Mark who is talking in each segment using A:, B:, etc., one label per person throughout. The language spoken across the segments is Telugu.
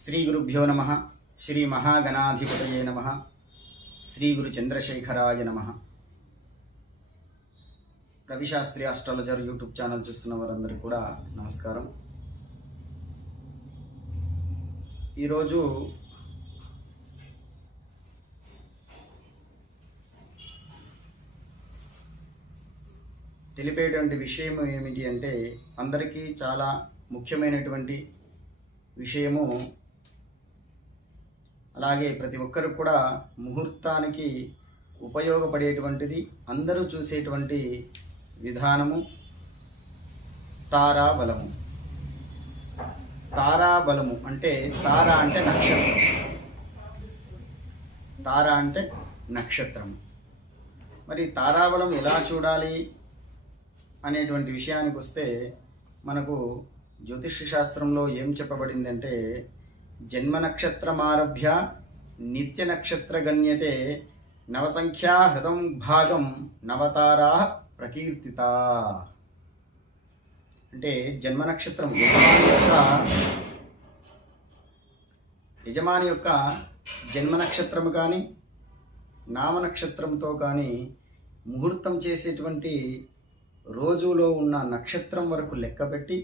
A: శ్రీ గురుభ్యో నమ. శ్రీ మహాగణాధిపతయే నమ. శ్రీ గురు చంద్రశేఖరాయ నమ. రవిశాస్త్రి ఆస్ట్రాలజర్ యూట్యూబ్ ఛానల్ చూస్తున్న వారందరికీ కూడా నమస్కారం. ఈరోజు తెలిపేటువంటి విషయం ఏమిటి అంటే అందరికీ చాలా ముఖ్యమైనటువంటి విషయము అలాగే ప్రతి ఒక్కరు కూడా ముహూర్తానికి ఉపయోగపడేటువంటిది అందరూ చూసేటువంటి విధానము తారాబలము. తారాబలము అంటే తార అంటే నక్షత్రం. తార అంటే నక్షత్రం మరి తారాబలం ఎలా చూడాలి అనేటువంటి విషయానికి వస్తే మనకు జ్యోతిష శాస్త్రంలో ఏం చెప్పబడిందంటే జన్మ నిత్యనక్షత్రగణ్యతే నిత్య నక్షత్ర గణ్యతే నవసంఖ్యా హృదం భాగం నవతారా ప్రకీర్తిత. అంటే జన్మ నక్షత్రం యజమాని యొక్క యజమాని యొక్క జన్మనక్షత్రము కానీ నామనక్షత్రంతో కానీ ముహూర్తం చేసేటువంటి రోజులో ఉన్న నక్షత్రం వరకు లెక్కపెట్టి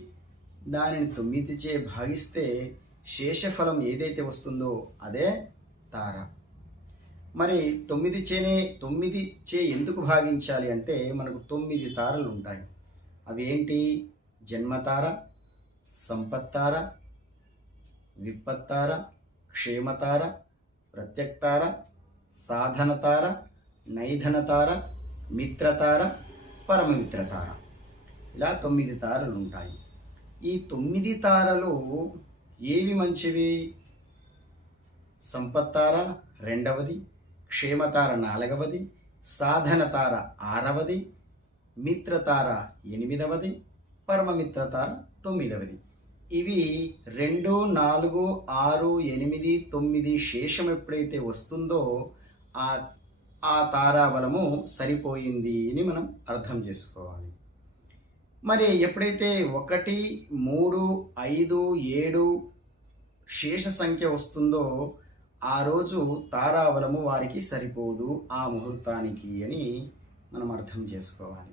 A: దానిని తొమ్మిదిచే భాగిస్తే శేషఫలం ఏదైతే వస్తుందో అదే తార. మరి తొమ్మిది చేనే తొమ్మిది చే ఎందుకు భాగించాలి అంటే మనకు తొమ్మిది తారలు ఉంటాయి. అవి ఏంటి? జన్మతార సంపత్తార విపత్తార క్షేమతార ప్రత్యక్తార సాధనతార నైధనతార మిత్రతార పరమమిత్రతార. ఇలా తొమ్మిది తారలు ఉంటాయి. ఈ తొమ్మిది తారలు ఏవి మంచివి? సంపత్తార రెండవది క్షేమతార నాలుగవది సాధనతార ఆరవది మిత్రతార ఎనిమిదవది పరమమిత్రతార తొమ్మిదవది. ఇవి రెండు నాలుగు ఆరు ఎనిమిది తొమ్మిది శేషం ఎప్పుడైతే వస్తుందో ఆ ఆ తారాబలము సరిపోయింది అని మనం అర్థం చేసుకోవాలి. మరి ఎప్పుడైతే ఒకటి మూడు ఐదు ఏడు శేష సంఖ్య వస్తుందో ఆ రోజు తారాబలము వారికి సరిపోదు ఆ ముహూర్తానికి అని మనం అర్థం చేసుకోవాలి.